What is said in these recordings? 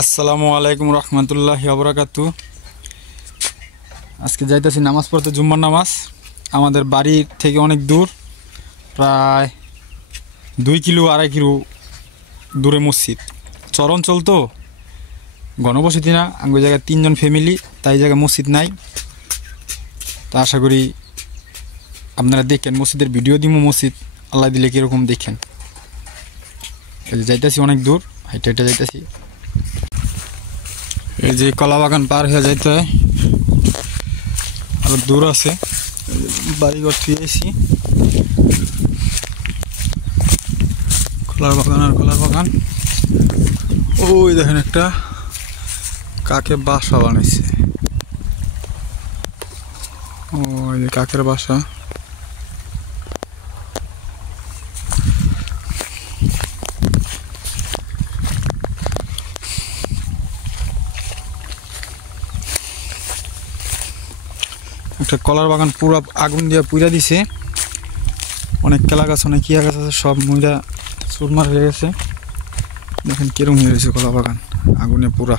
আসসালামু আলাইকুম রহমতুল্লাহি ওয়া বারাকাতু। আজকে যাইতেছি নামাজ পড়তে, জুম্মার নামাজ। আমাদের বাড়ি থেকে অনেক দূর, প্রায় 2 কিলো 2.5 কিলো দূরে মসজিদ। চরাঞ্চল তো, ঘনবসতি না। ওই জায়গায় 3 জন ফ্যামিলি, তাই জায়গায় মসজিদ নাই। তা আশা করি আপনারা দেখেন, মসজিদের ভিডিও দিব। মসজিদ আল্লাহ দিলে কীরকম দেখেন। যাইতেছি অনেক দূর, হাইটা হাইটা যাইতেছি। এই যে কলা বাগান পার হয়ে যাইতে হয়, আরো দূর আছে। বাড়িঘর থুয়েছি, কলার বাগান আর কলার বাগান। ওই দেখেন একটা কাকে বাসা বানাইছে। ওই যে কাকের বাসা। একটা কলার বাগান পুরো আগুন দিয়ে পুড়া দিছে। অনেক কেলা গাছ, অনেক কিয়া গাছ আছে, সব মুইরা চুরমার হয়ে গেছে। দেখেন কিরম হয়ে গেছে কলা বাগান, আগুনে পুরা।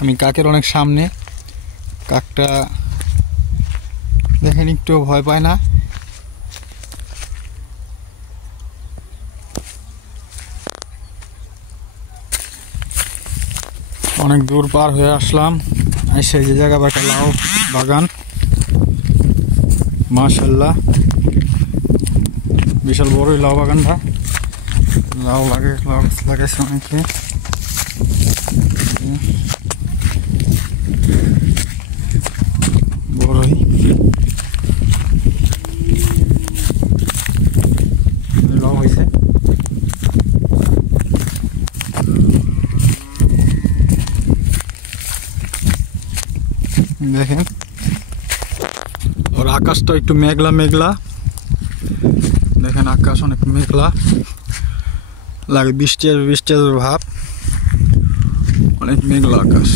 আমি কাকের অনেক সামনে। কাকটা দেখেন একটু ভয় পায় না। অনেক দূর পার হয়ে আসলাম। সেই যে জায়গা একটা লাউ বাগান, মাশাআল্লাহ বিশাল বড়ই লাউ বাগানটা। লাউ লাগাইছে অনেকে। বড়ই লাউ হয়েছে। দেখেন ওর আকাশটা একটু মেঘলা মেঘলা। দেখেন আকাশ অনেক মেঘলা, লাগে বৃষ্টি আসবে বৃষ্টি আসবে ভাব। অনেক মেঘলা আকাশ।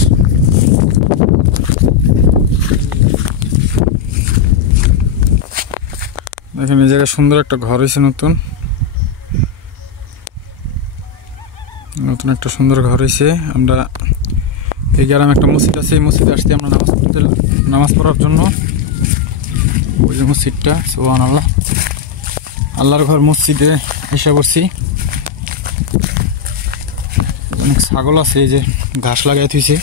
দেখেন এই জায়গায় সুন্দর একটা ঘর হয়েছে, নতুন নতুন একটা সুন্দর ঘর হয়েছে। আমরা এই গ্রামে একটা মসজিদ আছে, এই মসজিদে আসছি আমরা নামাজ পড়ার জন্য। ওই যে মসজিদটা, সুবহানাল্লাহ, আল্লাহর ঘর। মসজিদে এসে বসছি। অনেক ছাগল আছে, এই যে ঘাস লাগাই থুইছে,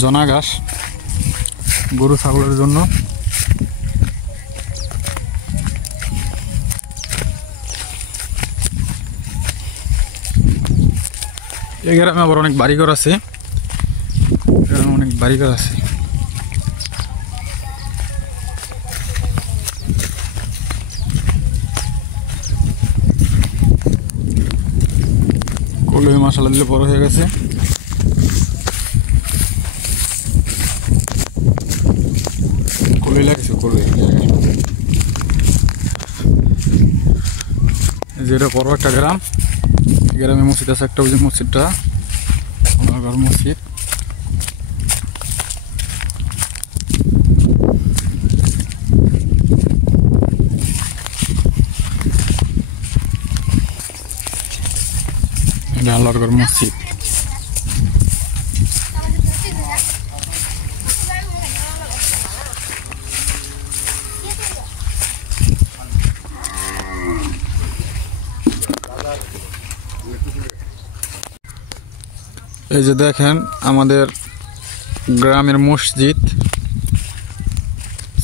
জনা ঘাস গরু ছাগলের জন্য। এই গ্রামে আবার অনেক বাড়িঘর আছে, অনেক বাড়িঘর আছে। কলই মাশাআল্লাহ দিলে বড় হয়ে গেছে। কলই লাগছে, কলই। যেটা বড় একটা গ্রাম, গ্রামে মসজিদ আছে একটা, ওই যে মসজিদটা আমার ঘর মসজিদ। এটা আল্লাহর ঘর মসজিদ। এই যে দেখেন আমাদের গ্রামের মসজিদ,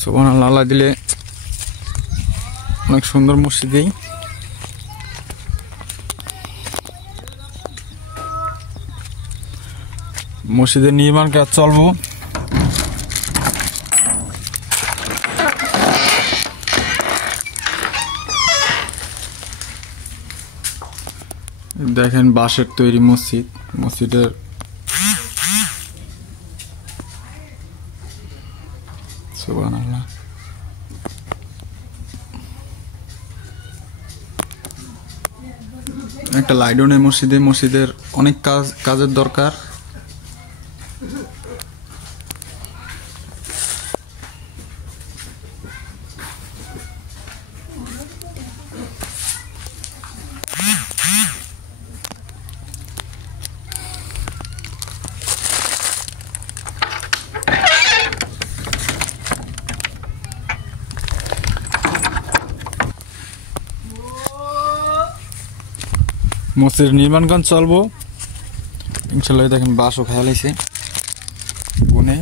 সুবহানাল্লাহ, আল্লাহ দিলে অনেক সুন্দর মসজিদ। মসজিদের নির্মাণ কাজ চলবো। দেখেন বাঁশের তৈরি মসজিদ, মসজিদের সুবহানাল্লাহ। একটা লাইটও নেই মসজিদে, মসজিদের অনেক কাজের দরকার। মসজিদের নির্মাণ কাজ চলবো ইনশাল্লাহ। দেখেন বাঁশও খেয়াল হয়েছে গুনে।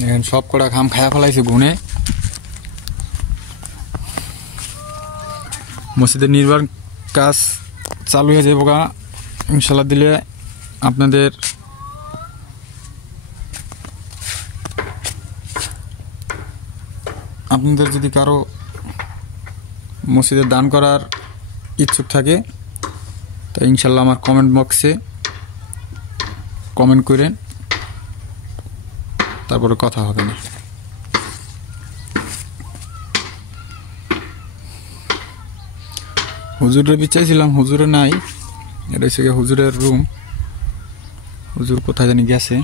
দেখেন সব কটা খাম খায়া ফেলাইছে গুনে। মসজিদের নির্মাণ কাজ চালু হয়ে যাবো গা ইনশাল্লাহ। দিলে আপনাদের যদি কারো মসজিদে দান করার ইচ্ছুক থাকে তা ইনশাল্লাহ আমার কমেন্ট বক্সে কমেন্ট করেন, তারপরে কথা হবে না। হুজুরের বিচাইছিলাম, হুজুরে নাই। এটা হচ্ছে হুজুরের রুম। হুজুর কোথায় জানি গেছে,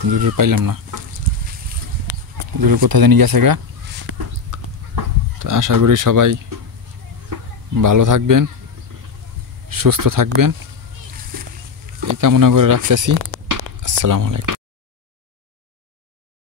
হুজুরের পাইলাম না। হুজুরের কোথায় জানি গেছে গা। তো আশা করি সবাই ভালো থাকবেন, সুস্থ থাকবেন, এই কামনা করে রাখতেছি। আসসালামু আলাইকুম।